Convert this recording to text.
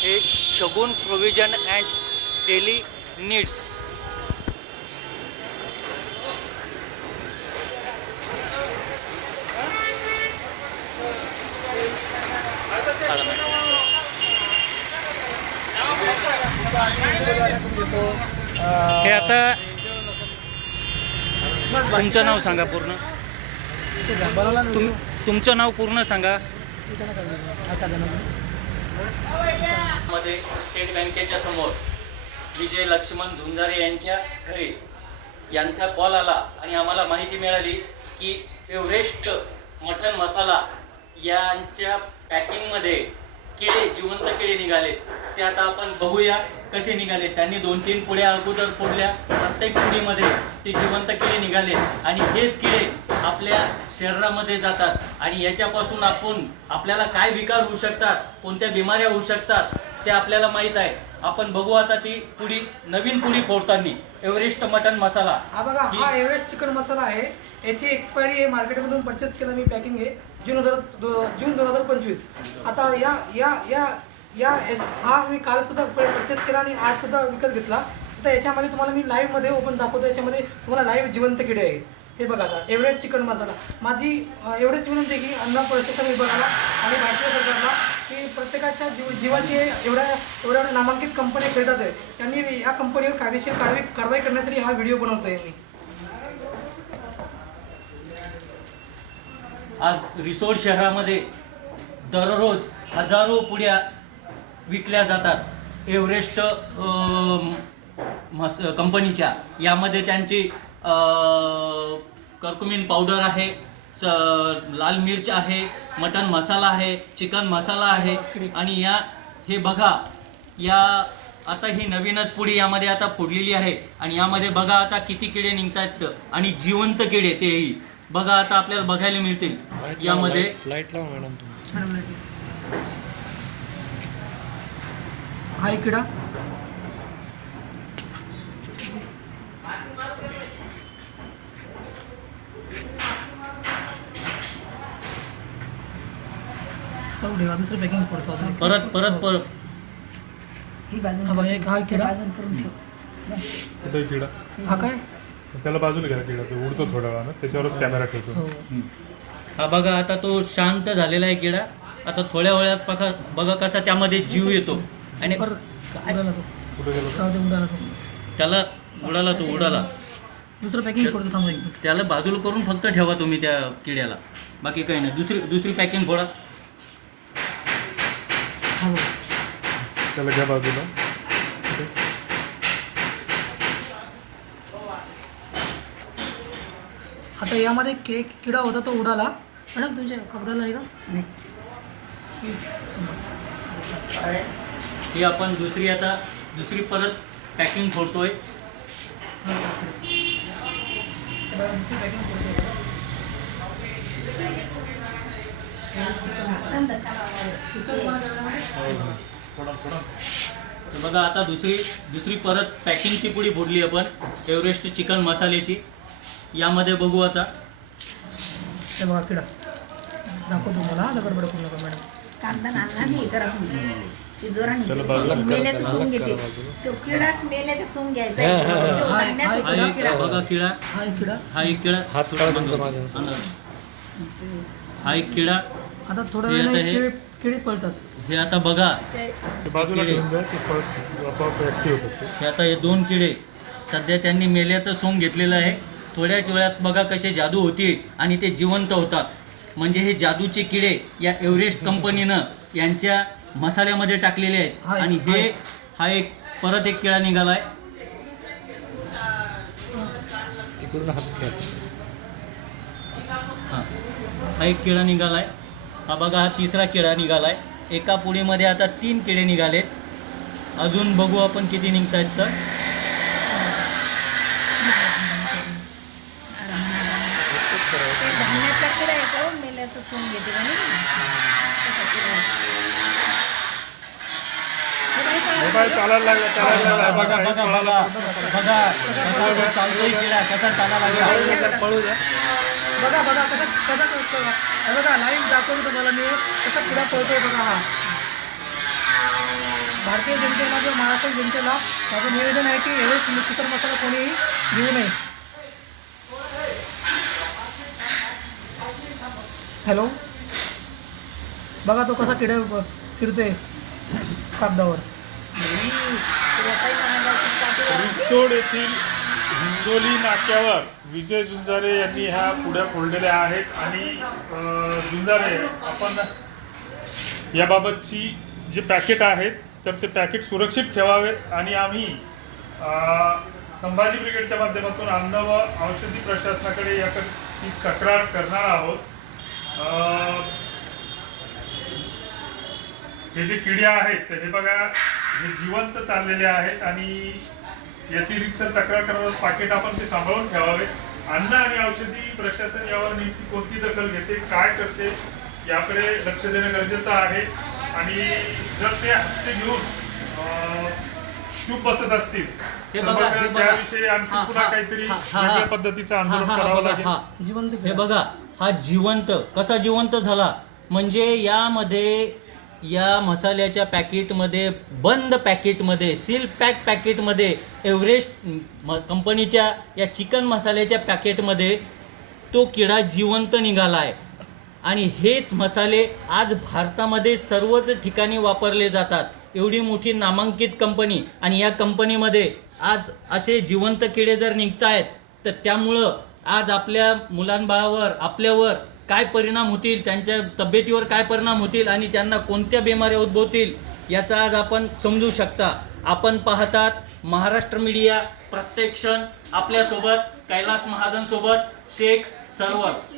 हे Shagun provision and daily needs हे आता तुमचं नाव सांगा पूर्ण. तुम तुमचं नाव पूर्ण सांगा. मध्ये स्टेट बँकेच्या समोर विजय लक्ष्मण झुंजारे यांच्या घरी यांचा कॉल आला आणि आम्हाला माहिती मिळाली की एव्हरेस्ट मटन मसाला यांच्या पॅकिंगमध्ये किडे जिवंत किडे निघाले. ते आता आपण बघूया कसे निघाले. त्यांनी दोन तीन पुड्या अगोदर फोडल्या. प्रत्येक पुडीमध्ये ते जिवंत किडे निघाले. आणि हेच किडे आपल्या शरीरामध्ये जातात आणि याच्यापासून आपण आपल्याला काय विकार होऊ शकतात कोणत्या बिमाऱ्या होऊ शकतात ते आपल्याला माहीत आहे. आपण बघू आता ती पुडी नवीन पुडी फोडताना. एव्हरेस्ट मटन मसाला. हा बघा ही- एव्हरेस्ट चिकन मसाला आहे. याची एक्सपायरी आहे मार्केटमधून परचेस केला मी पॅकिंग आहे जून हजार जून दोन हजार पंचवीस. आता या या या या हा मी काल सुद्धा परचेस केला आणि आज सुद्धा विकत घेतला. तर याच्यामध्ये तुम्हाला मी लाईव्हमध्ये ओपन दाखवतो. याच्यामध्ये तुम्हाला लाईव्ह जिवंत किडे आहेत. हे बघा आता एव्हरेस्ट चिकन मसाला. माझी एवढीच विनंती आहे की अन्न प्रशासन विभागाला आणि भारतीय सरकारला की प्रत्येकाच्या जीव जीवाची एवढ्या एवढ्या एवढ्या नामांकित कंपन्या खेळतात आहे त्यांनी या कंपनीवर कायदेशीर कारवाई कारवाई करण्यासाठी हा व्हिडिओ बनवतोय मी आज रिसोड शहरामध्ये दररोज हजारो पुड्या विकल्या जातात. एव्हरेस्ट मस कंपनीच्या. यामध्ये त्यांची कर्कुमिन पावडर आहे च लाल मिर्च आहे मटन मसाला आहे चिकन मसाला आहे आणि या हे बघा या आता ही नवीनच पुडी यामध्ये आता फोडलेली आहे आणि यामध्ये बघा आता किती किडे निघतात आणि जिवंत किडे तेही. बघा आता आपल्याला बघायला मिळतील यामध्ये. लाइट लावा मॅडम तुम्ही. हा किडा चौ ठेवा दुसरं पॅकिंग पडतो अजून. परत परत परत. ही बाजून हा बघा, एक हा किडा. बाजून करून ठेव. कुठे किडा. हा काय? त्याला बाजूला घ्या किडा तो उडतो थोड्या वेळानं. त्याच्यावरच कॅमेरा ठेवतो. हो. हा बघा आता तो शांत झालेला आहे किडा. आता थोड्या वेळात बघा बघा कसा त्यामध्ये जीव येतो. आणि पर काय? उडाला तो. कुठे गेलो राहू दे, उडाला तो. त्याला उडाला तो उडाला. दुसरं पॅकिंग पडतो थांबा एक मिनिट. त्याला बाजूला करून फक्त ठेवा तुम्ही त्या किड्याला. बाकी काही नाही. दुसरी दुसरी पॅकिंग फोडा. हा. त्याला घ्या बाजूला. आता यामध्ये केक किडा होता तो उडाला. मॅडम तुमच्या कागदाला आहे का? नाही. ही आपण दुसरी आता दुसरी परत पॅकिंग फोडतोय. हा, दुसरी पॅकिंग तर बघा आता दुसरी दुसरी परत पॅकिंगची पुडी फोडली आपण. एव्हरेस्ट चिकन मसाल्याची. यामध्ये बघू आता. हे बघा किडा. दाखवतो तुम्हाला. दगडबड करू नका मॅडम. कांदा नाना नाही करा तुम्ही. ते जोराने त्याला बाजूला करा, मेल्याचं त्याला सोंग अलग घेते करा बाजूला. तो किडाच मेल्याचा सोंग घ्यायचा आहे. तो हाय, धान्याचा हाय, हा तो एक किडा. बघा किडा. हा एक किडा. हा एक किडा. हात काढा तुमचा माझ्या अंदर. हा एक किडा. आता थोड्या हे वेळाने आता हे- किडे किडे पळतात. हे आता बघा. ते- ते बाजूला किडे. ठेवून द्या ते परत आपोआप ॲक्टिव्ह होतात ते. हे आता हे दोन किडे सध्या त्यांनी मेल्याचं सोंग घेतलेलं आहे. थोड्याच वेळात बघा कसे जादू होती आणि ते जिवंत होतात. म्हणजे हे जादूचे किडे या एव्हरेस्ट कंपनीनं यांच्या मसाल्यामध्ये टाकलेले आहेत. हाय, आणि हे हाय. हा एक परत एक किडा निघालाय. तिकडून हात घ्या. हा. हा एक किडा निघालाय. हा बघा हा तिसरा किडा निघालाय एका पुडीमध्ये आता तीन किडे निघालेत अजून बघू आपण किती निघतायत तर ते धान्याचा किडा आहे का हो? मेल्याचं सोंग घेते का नाही? तसा किडा आहे. हे बाई पळा. मोबाईल चालायला लागला चालायला लागला बघा बघा बघा कसा चालतोय किडा कसा चालायला लागला बघा बघा कसा कसा करतो हे. बघा लाईव्ह दाखवतो तुम्हाला मी. कसा किडा पळतोय बघा हा. भारतीय जनतेला किंवा महाराष्ट्र जनतेला माझं निवेदन आहे की एवढे चिकन मसाला कोणीही देऊ नये. हॅलो? बघा तो कसा किडे फिरतोय कागदावर. रिसोड येथील हिंगोली नाक्यावर विजय जुंजारे यांनी ह्या पुढ्या फोडलेल्या आहेत आणि जुंजारे आपण याबाबतची जे पॅकेट आहेत तर ते पॅकेट सुरक्षित ठेवावेत आणि आम्ही संभाजी ब्रिगेडच्या माध्यमातून अन्न व औषधी प्रशासनाकडे याची तक्रार करणार आहोत. हे जे किडे आहेत त्याचे हे बघा हे जिवंत चाललेले आहेत आणि याची रिक्सर तक्रार करणार पाकिट आपण ते सांभाळून ठेवावे अन्न आणि औषधी प्रशासन यावर नेमकी कोणती दखल घेते काय करते याकडे लक्ष देणं गरजेचं आहे आणि जर ते हप्ते घेऊन चूप बसत असतील. त्याविषयी आणखी पुन्हा काहीतरी वेगळ्या. पद्धतीचं आंदोलन करावं बघा लागेल जिवंत हे. बघा हा जिवंत कसा जिवंत झाला म्हणजे यामध्ये या मसाल्याच्या पॅकेटमध्ये बंद पॅकेटमध्ये सील पॅक पॅकेटमध्ये एव्हरेस्ट म कंपनीच्या या चिकन मसाल्याच्या पॅकेटमध्ये तो किडा जिवंत निघाला आहे आणि हेच मसाले आज भारतामध्ये सर्वच ठिकाणी वापरले जातात. एवढी मोठी नामांकित कंपनी आणि या कंपनीमध्ये आज असे जिवंत किडे जर निघत आहेत तर त्यामुळं आज आपल्या मुलांबाळावर आपल्यावर काय परिणाम होतील त्यांच्या तब्येतीवर काय परिणाम होतील आणि त्यांना कोणत्या बिमाऱ्या उद्भवतील याचा आज आपण समजू शकता. आपण पाहतात महाराष्ट्र मीडिया प्रत्येक क्षण आपल्यासोबत कैलास महाजनसोबत शेख सर्वच